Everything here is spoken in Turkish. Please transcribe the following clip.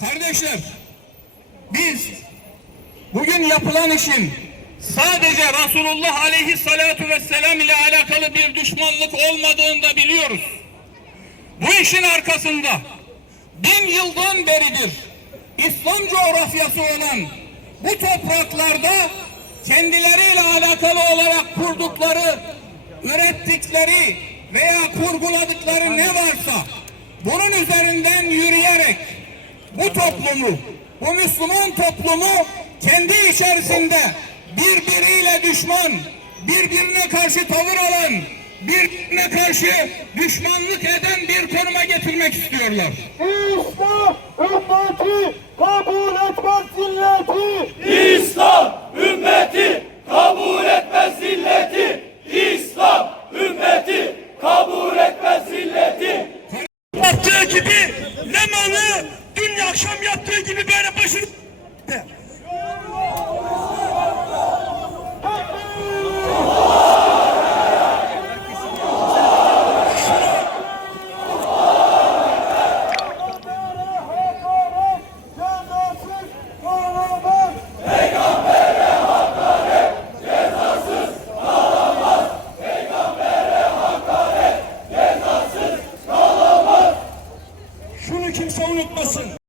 Kardeşler, biz bugün yapılan işin sadece Resulullah aleyhissalatu vesselam ile alakalı bir düşmanlık olmadığını da biliyoruz. Bu işin arkasında bin yıldan beridir İslam coğrafyası olan bu topraklarda kendileriyle alakalı olarak kurdukları, ürettikleri veya kurguladıkları ne varsa bunun üzerinden yürüyerek bu toplumu, bu Müslüman toplumu kendi içerisinde birbiriyle düşman, birbirine karşı tavır alan, birbirine karşı düşmanlık eden bir konuma getirmek istiyorlar. İslam ümmeti kabul etmez zilleti. İslam ümmeti kabul etmez zilleti. İslam ümmeti kabul etmez zilleti. Yaptığı gibi ne malı dün akşam yaptığı gibi böyle başını unutmasın.